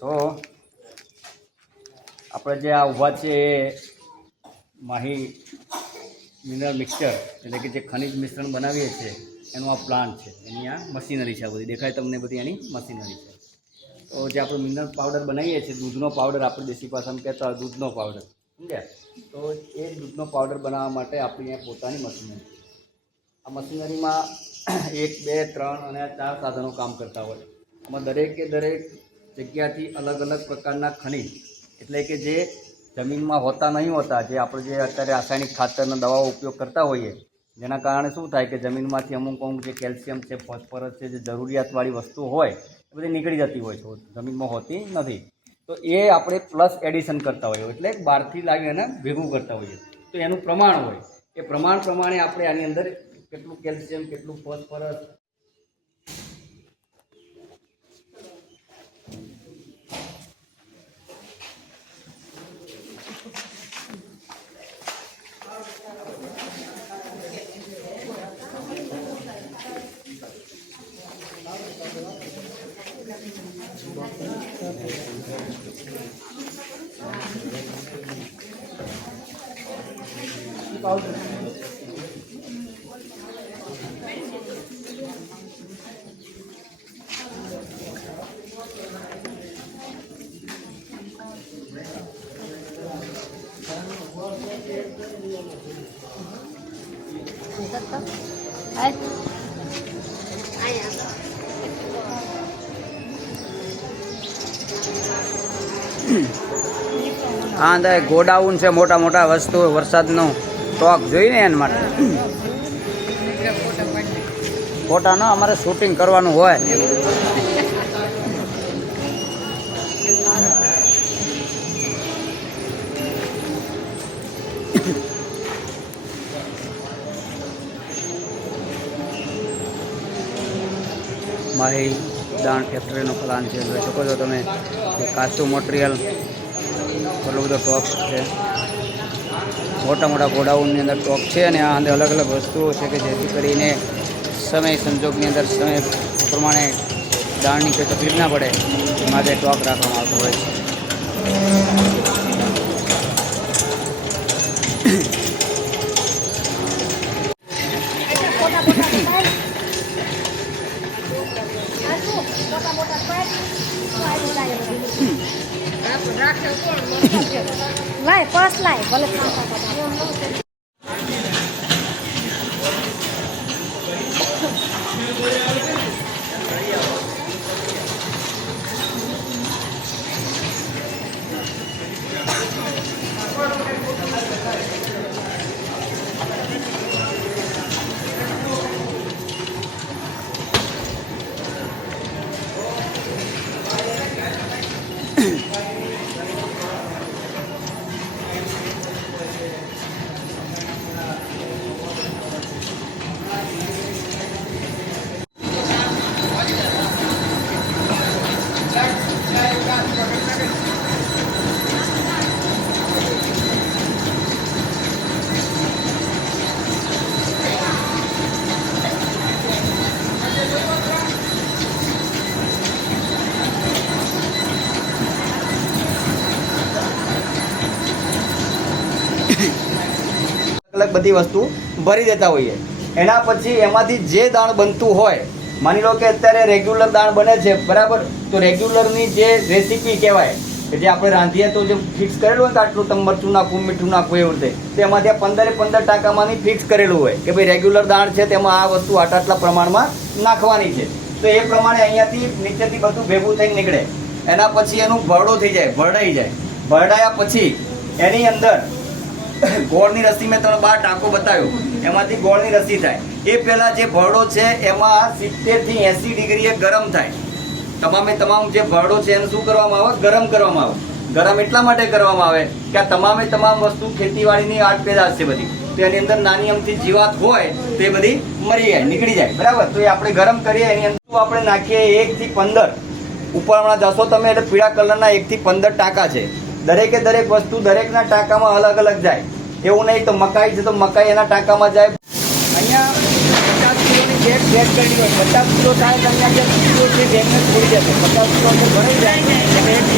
તો આપણે જે આ ઊભા છે એ માહી મિનરલ મિક્સચર એટલે કે જે ખનિજ મિશ્રણ બનાવીએ છીએ એનો આ પ્લાન્ટ છે. એની આ મશીનરી છે આ બધી. દેખાય તમને બધી એની મશીનરી છે. તો જે આપણે મિનરલ પાવડર બનાવીએ છીએ, દૂધનો પાવડર આપણે દેશી ભાષામાં કહેતા હોય દૂધનો પાવડર સમજ્યા? તો એ દૂધનો પાવડર બનાવવા માટે આપણી અહીંયા પોતાની મશીનરી આ મશીનરીમાં એક, બે, ત્રણ અને ચાર સાધનો કામ કરતા હોય. એમાં દરેકે દરેક જગ્યાથી અલગ અલગ પ્રકારના ખનિજ, એટલે કે જે જમીનમાં હોતા નહીં હોતા, જે આપણે જે અત્યારે રાસાયણિક ખાતરના દવાઓ ઉપયોગ કરતા હોઈએ જેના કારણે શું થાય કે જમીનમાંથી અમુક અમુક જે કેલ્શિયમ છે, ફોસ્ફરસ છે, જે જરૂરિયાતવાળી વસ્તુ હોય, એ બધી નીકળી જતી હોય છે, જમીનમાં હોતી નથી. તો એ આપણે પ્લસ એડિશન કરતા હોઈએ, એટલે બહારથી લાવી અને ભેગું કરતા હોઈએ. તો એનું પ્રમાણ હોય. એ પ્રમાણ પ્રમાણે આપણે આની અંદર કેટલું કેલ્શિયમ, કેટલું ફોસ્ફરસ આ અંદર ગોડાઉન છે મોટા મોટા વસ્તુ વરસાદનો. સ્ટોક જોઈને એના માટે. ફોટા ના, અમારે શૂટિંગ કરવાનું હોય. માહી દાણ ફેક્ટરીનો પ્લાન છે. જોઈ શકો છો તમે, કાચું મટીરિયલ એટલો બધો ટોક્સ છે. મોટા મોટા ગોડાઉનની અંદર ટોક છે અને આ અંદર અલગ અલગ વસ્તુઓ છે કે જેથી કરીને સમય સંજોગની અંદર સમય પ્રમાણે દાણની કોઈ તકલીફ ના પડે માટે ટોક રાખવામાં આવતો હોય છે. কস লাই বলে અલગ બધી વસ્તુ ભરી દેતા હોઈએ. એના પછી એમાંથી જે દાણ બનતું હોય, માની લો કે અત્યારે રેગ્યુલર દાણ બને છે, બરાબર? તો રેગ્યુલરની જે રેસીપી કહેવાય, કે જે આપણે રાંધીએ તો જે ફિક્સ કરેલું હોય આટલું તમે મરચું નાખવું મીઠું નાખવું એવું રીતે. તો એમાંથી આ પંદરે પંદર ટકામાંથી ફિક્સ કરેલું હોય, કે ભાઈ રેગ્યુલર દાણ છે તેમાં આ વસ્તુ આટલા આટલા પ્રમાણમાં નાખવાની છે. તો એ પ્રમાણે અહીંયાથી નીચેથી બધું ભેગું થઈને નીકળે. એના પછી એનું ભરડો થઈ જાય, ભરડાઈ જાય. ભરડાયા પછી એની અંદર ગોળની રસી મેં તમને બાર ટાંકો બતાવ્યો. એમાંથી ગોળની રસી થાય. એ પહેલાં જે ભરડો છે, એમાં સિત્તેરથી એસી ડિગ્રીએ ગરમ થાય. તમામે તમામ જે ભરડો છે, એને શું કરવામાં આવે? ગરમ કરવામાં આવે. ગરમ એટલા માટે કરવામાં આવે કે આ તમામે તમામ વસ્તુ ખેતીવાડીની આર્ટ પેદાશ છે બધી. તો એની અંદર નાની અમથી જીવાત હોય, તે બધી મરી જાય, નીકળી જાય. બરાબર? તો એ આપણે ગરમ કરીએ, એની અંદર આપણે નાખીએ? એકથી પંદર. ઉપર હમણાં જશો તમે એટલે પીળા કલરના એકથી પંદર ટાંકા છે. દરેકે દરેક વસ્તુ દરેકના ટાંકામાં અલગ અલગ જાય. એવું નહીં તો મકાઈ છે તો મકાઈ એના ટાંકામાં જાય. અહીંયા પચાસ કિલોની બેગ સેટ કરી હોય. પચાસ કિલો થાય તો અહીંયા જે કિલો છે બેગને છોડી જશે પચાસ કિલો ભરાઈ જાય.